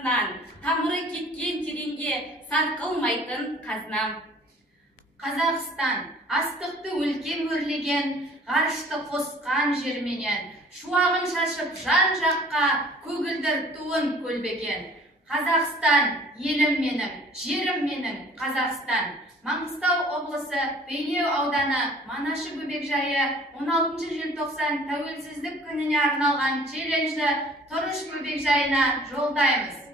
арнасынан тамыры кеткен тереңге сарқылмайтын қазынам. Қазақстан астықты өлке өрлеген, ғарышты қосқан жерменен, шуағын шашып жан жаққа көгілдір туын көлбеген. Қазақстан елім менің, жерім менің, Қазақстан. Маңғыстау облысы Бейнеу ауданы Манашы бөбекжайы 16 желтоқсан тәуелсіздік күніне арналған челленджді Тұрыш бөбекжайына жолдаймыз.